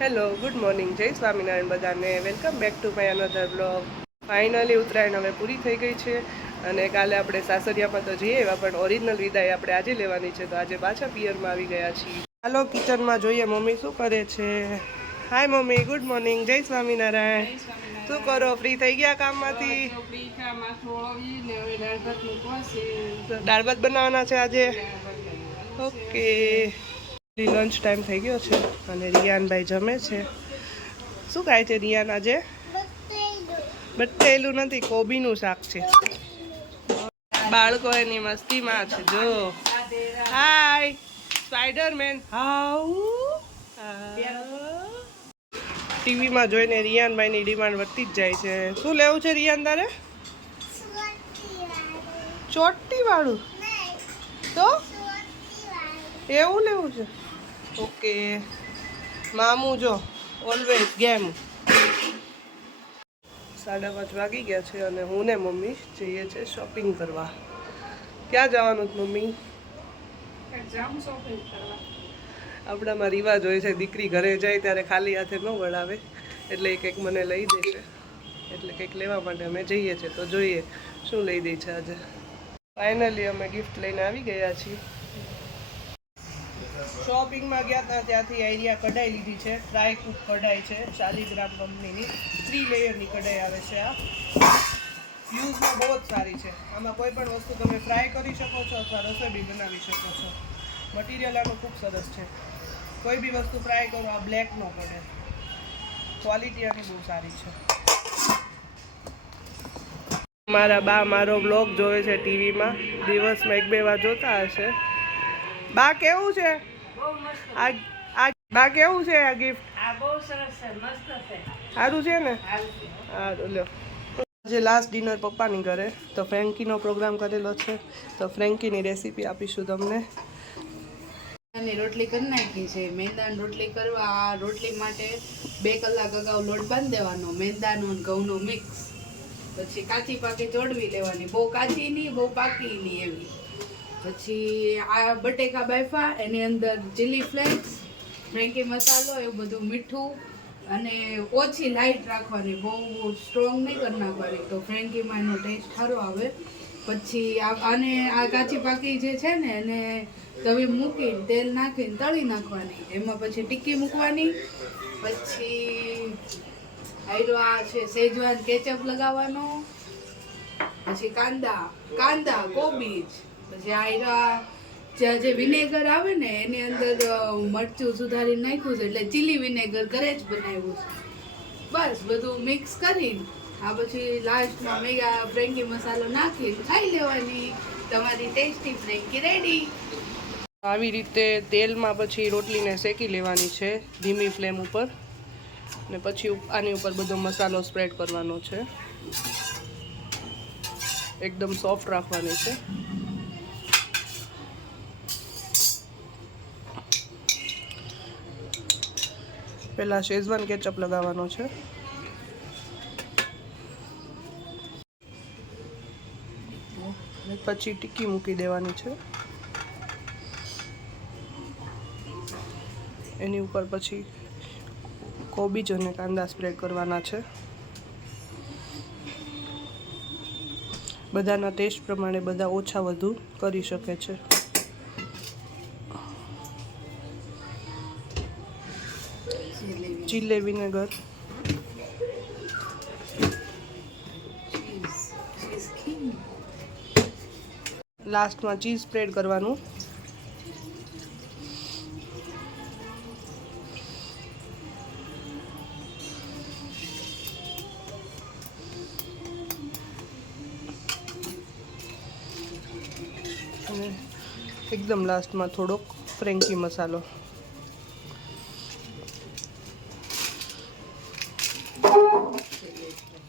Hello good morning, જય સ્વામિનારાયણ બધાને. Welcome back to my another blog. Finally Uttarayan હવે પૂરી થઈ ગઈ છે અને કાલે આપણે સાસરિયામાં તો જઈએ એવા, પણ ઓરિજિનલ વિદાય આપણે આજે લેવાની છે. તો આજે પાછા પિયરમાં આવી ગયા છીએ. હાલો કિચનમાં જોઈએ મમ્મી શું કરે છે. હાય મમ્મી, ગુડ મોર્નિંગ, જય સ્વામિનારાયણ. શું કરો, ફ્રી થઈ ગયા કામમાંથી? દાળ ભાત બનાવવાના છે આજે. ઓકે, લંચ ટાઈમ થઈ ગયો છે અને રિયાનભાઈ જમે છે. શું ખાય છે રિયાન આજે? બટેલું નથી, કોબીનું શાક છે. બાળકો એની મસ્તીમાં છે જો. હાય સ્પાઈડરમેન, હાઉ. ટીવીમાં જોઈને રિયાનભાઈની ડિમાન્ડ વધતી જ જાય છે. શું લેવું છે રિયાન તારે? ચોટી વાળું? તો એવું લેવું છે? ઓકે. મામું જો ઓલવેઝ ગેમ. 5:30 વાગી ગયા છે અને હું ને મમ્મી જઈએ છે શોપિંગ કરવા. ક્યાં જવાનું છે મમ્મી? આપણામાં રિવાજ હોય છે, દીકરી ઘરે જાય ત્યારે ખાલી હાથે ન વળાવે, એટલે એ કંઈક મને લઈ દે છે. એટલે કંઈક લેવા માટે અમે જઈએ છીએ, તો જોઈએ શું લઈ દે છે આજે. ફાઇનલી અમે ગિફ્ટ લઈને આવી ગયા છીએ. શોપિંગમાં ગયા હતા ત્યાંથી આઈડિયા કઢાઈ લીધી છે. ફ્રાય કૂક કઢાઈ છે, 40 ગ્રામ કંપનીની 3 લેયરની કઢાઈ આવે છે. આ યુઝમાં બહુ જ સારી છે. આમાં કોઈ પણ વસ્તુ તમે ફ્રાય કરી શકો છો અથવા રસોઈ બી બનાવી શકો છો. મટીરિયલ આનું ખૂબ સરસ છે. કોઈ બી વસ્તુ ફ્રાય કરો આ બ્લેક ન પડે. ક્વોલિટી આની બહુ સારી છે. મારા બા મારો બ્લોગ જોવે છે ટીવીમાં, દિવસમાં 1-2 વાર જોતા હશે. બા કેવું છે બા કેવું છે આ ગિફ્ટ? સારું છે ને? સારું લ્યો. આજે લાસ્ટ ડિનર પપ્પાની ઘરે, તો ફ્રેન્કીનો પ્રોગ્રામ કરેલો છે, તો ફ્રેન્કીની રેસીપી આપીશું તમને. રોટલી કરી નાખી છે. મેંદાની રોટલી કરવા, આ રોટલી માટે 2 કલાક અગાઉ લોટ બાંધી દેવાનો, મેંદાનો અને ઘઉંનો મિક્સ. પછી કાચી પાકી ચોડવી લેવાની, બહુ કાચી નહીં બહુ પાકી નહીં એવી. પછી આ બટેકા બાફા, એની અંદર ચીલી ફ્લેક્સ, ફ્રેન્કી મસાલો, એવું બધું મીઠું, અને ઓછી લાઇટ રાખવાની, બહુ સ્ટ્રોંગ નહીં કરી નાખવાની, તો ફ્રેન્કીમાં એનો ટેસ્ટ સારો આવે. પછી આને આ કાચી પાકી જે છે ને એને તવી મૂકીને તેલ નાખીને તળી નાખવાની. એમાં પછી ટિક્કી મૂકવાની. પછી આયરો આ છે સેજવાન કેચઅપ લગાવવાનો. પછી કાંદા કોબીજ. પછી આયરા જે વિનેગર આવે ને એની અંદર મરચું સુધારીને નાખ્યું છે, એટલે ચીલી વિનેગર ઘરે જ બનાવ્યું છે. બસ બધું મિક્સ કરીને આ પછી લાસ્ટમાં મેગા ફ્રેન્કી મસાલો નાખીને ખાઈ લેવાની. તમારી ટેસ્ટી ફ્રેન્કી રેડી. આવી રીતે તેલમાં પછી રોટલીને શેકી લેવાની છે ધીમી ફ્લેમ ઉપર, ને પછી આની ઉપર બધો મસાલો સ્પ્રેડ કરવાનો છે. એકદમ સોફ્ટ રાખવાની છે. પહેલાં શેઝવાન કેચઅપ લગાવવાનો છે. પછી ટિક્કી મૂકી દેવાની છે. એની ઉપર પછી કોબીજ અને કાંદા સ્પ્રેડ કરવાના છે. બધાના ટેસ્ટ પ્રમાણે બધા ઓછા વધુ કરી શકે છે. ચીલે વિનેગર, લાસ્ટમાં ચીઝ સ્પ્રેડ કરવાનું. અને એકદમ લાસ્ટમાં થોડોક ફ્રેન્કી મસાલો.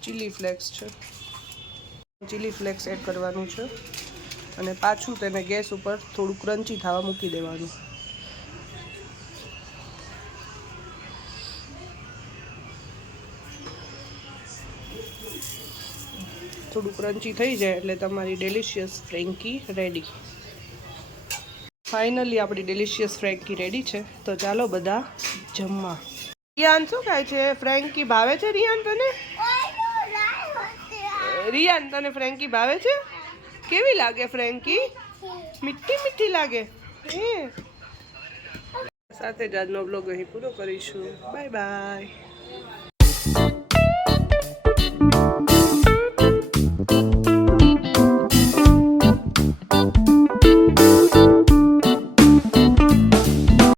ચીલી ફ્લેક્સ છે, ચીલી ફ્લેક્સ એડ કરવાનું છે અને પાછું તેને ગેસ ઉપર થોડું ક્રન્ચી થવા મૂકી દેવાનું. થોડું ક્રન્ચી થઈ જાય એટલે તમારી ડેલિશિયસ ફ્રેન્કી રેડી. ફાઇનલી આપણી ડિલિશિયસ ફ્રેન્કી રેડી છે, તો ચાલો બધા જમવા. રિયાન શું ખાય છે? ફ્રેન્કી ભાવે છે રિયાન તને? રિયાન તને ફ્રેન્કી ભાવે છે? કેવી લાગે ફ્રેન્કી? મીઠી મીઠી લાગે. સાથે જ આજનો બ્લોગ અહીં પૂરો કરીશું. Bye bye.